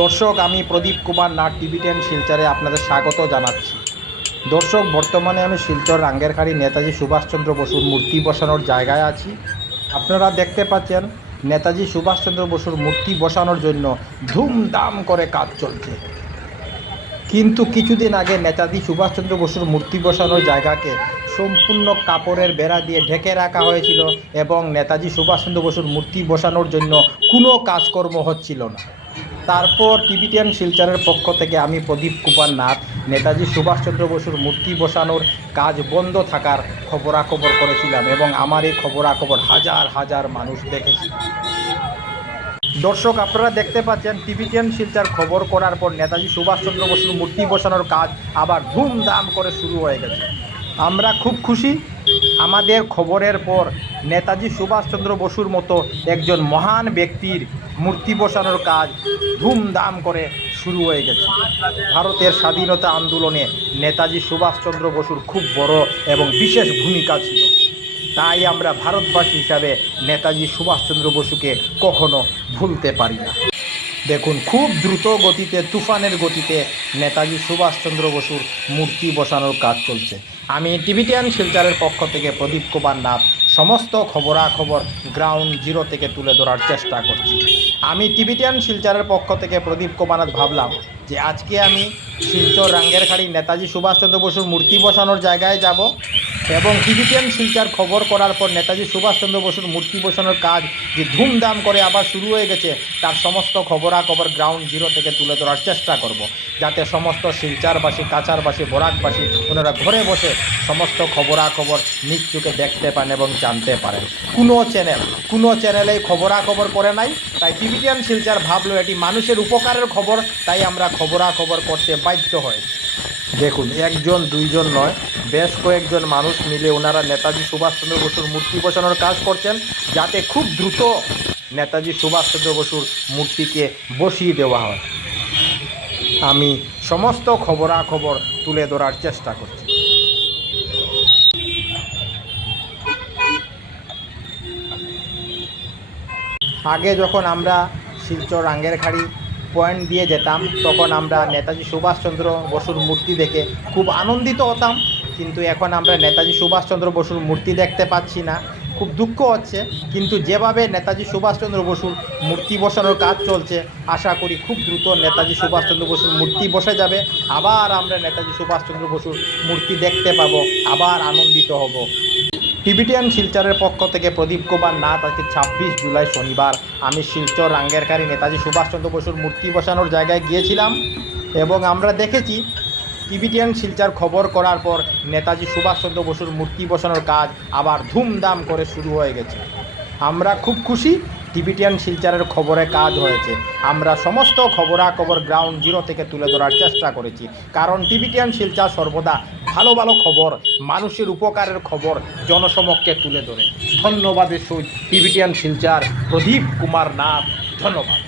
দর্শক, আমি Pradip Kumar Nath TV ten শিলচরে আপনাদের স্বাগত জানাচ্ছি। দর্শক, বর্তমানে আমি শিলচর রাঙ্গেরখাড়ি নেতাজি সুভাষচন্দ্র বসুর মূর্তি বসানোর জায়গায় আছি। আপনারা দেখতে পাচ্ছেন, নেতাজি সুভাষচন্দ্র বসুর মূর্তি বসানোর জন্য ধুমধাম করে কাজ চলছে। কিন্তু কিছুদিন আগে নেতাজি সুভাষচন্দ্র বসুর মূর্তি বসানোর জায়গাকে সম্পূর্ণ কাপড়ের বেড়া দিয়ে ঢেকে রাখা হয়েছিল এবং নেতাজি সুভাষচন্দ্র বসুর মূর্তি বসানোর জন্য কোনো কাজকর্ম হচ্ছিল না। তারপর টিভিটিয়ান শিলচরের পক্ষ থেকে আমি প্রদীপ কুমার নাথ, নেতাজি সুভাষচন্দ্র বসুর মূর্তি বসানোর কাজ বন্ধ থাকার খবরাখবর করেছিলাম এবং আমার এই খবরাখবর হাজার হাজার মানুষ দেখেছি। দর্শক, আপনারা দেখতে পাচ্ছেন টিভিটিয়ান শিলচার খবর করার পর নেতাজি সুভাষচন্দ্র বসুর মূর্তি বসানোর কাজ আবার ধুমধাম করে শুরু হয়ে গেছে। আমরা খুব খুশি, আমাদের খবরের পর নেতাজি সুভাষচন্দ্র বসুর মতো একজন মহান ব্যক্তির মূর্তি বসানোর কাজ ধুমধাম করে শুরু হয়ে গেছে। ভারতের স্বাধীনতা আন্দোলনে নেতাজি সুভাষচন্দ্র বসুর খুব বড় এবং বিশেষ ভূমিকা ছিল। তাই আমরা ভারতবাসী হিসাবে নেতাজি সুভাষচন্দ্র বসুকে কখনো ভুলতে পারি না। দেখুন, খুব দ্রুত গতিতে, তুফানের গতিতে নেতাজি সুভাষচন্দ্র বসুর মূর্তি বসানোর কাজ চলছে। আমি টিভিটিয়ান শিলচারের পক্ষ থেকে প্রদীপ কুমার নাথ সমস্ত খবরাখবর গ্রাউন্ড জিরো থেকে তুলে ধরার চেষ্টা করছি। আমি টিভিটিয়ান শিলচরের পক্ষ থেকে প্রদীপ কুমারাত ভাবলাম যে আজকে আমি শিলচর রাঙ্গেরখাড়ি নেতাজি সুভাষচন্দ্র বসুর মূর্তি বসানোর জায়গায় যাব। এবং টিভিটিয়ান শিলচার খবর করার পর নেতাজি সুভাষচন্দ্র বসুর মূর্তি বসানোর কাজ যে ধুমধাম করে আবার শুরু হয়ে গেছে, তার সমস্ত খবরাখবর গ্রাউন্ড জিরো থেকে তুলে ধরার চেষ্টা করব। যাতে সমস্ত শিলচারবাসী কাছারবাসী বরাকবাসী ওনারা ঘরে বসে সমস্ত খবরাখবর চোখে দেখতে পান এবং জানতে পারেন কোনো চ্যানেল কোনো চ্যানেলেই খবরাখবর করে নাই, তাই টিভিটিয়ান শিলচার ভাবলো এটি মানুষের উপকারের খবর, তাই আমরা খবরাখবর করতে বাধ্য হয় দেখুন, একজন, দুইজন নয়, বেশ কয়েকজন মানুষ মিলে ওনারা নেতাজি সুভাষচন্দ্র বসুর মূর্তি বসানোর কাজ করছেন যাতে খুব দ্রুত নেতাজি সুভাষচন্দ্র বসুর মূর্তিকে বসিয়ে দেওয়া হয়। আমি সমস্ত খবরাখবর তুলে ধরার চেষ্টা করছি। আগে যখন আমরা শিলচর রাঙ্গেরখাড়ি পয়েন্ট দিয়ে যেতাম, তখন আমরা নেতাজি সুভাষচন্দ্র বসুর মূর্তি দেখে খুব আনন্দিত হতাম। কিন্তু এখন আমরা নেতাজি সুভাষচন্দ্র বসুর মূর্তি দেখতে পাচ্ছি না। খুব দুঃখ হচ্ছে, কিন্তু যেভাবে নেতাজি সুভাষচন্দ্র বসুর মূর্তি বসানোর কাজ চলছে, আশা করি খুব দ্রুত নেতাজি সুভাষচন্দ্র বসুর মূর্তি বসে যাবে। আবার আমরা নেতাজি সুভাষচন্দ্র বসুর মূর্তি দেখতে পাবো, আবার আনন্দিত হব। টিবিটিয়ান শিলচরের পক্ষ থেকে প্রদীপ কুমার নাথ আজকে ছাব্বিশ জুলাই শনিবার। আমি শিলচর রাঙ্গেরকারী নেতাজি সুভাষচন্দ্র বসুর মূর্তি বসানোর জায়গায় গিয়েছিলাম এবং আমরা দেখেছি টিবিটিয়ান শিলচর খবর করার পর নেতাজি সুভাষচন্দ্র বসুর মূর্তি বসানোর কাজ আবার ধুমধাম করে শুরু হয়ে গেছে। আমরা খুব খুশি টিবিটিয়ান শিলচারের খবরে কাজ হয়েছে। আমরা সমস্ত খবরাখবর গ্রাউন্ড জিরো থেকে তুলে ধরার চেষ্টা করেছি। কারণ টিবিটিয়ান শিলচার সর্বদা ভালো ভালো খবর, মানুষের উপকারের খবর জনসমক্ষে তুলে ধরে। ধন্যবাদ টিবিটিয়ান শিলচার প্রদীপ কুমার নাথ, ধন্যবাদ।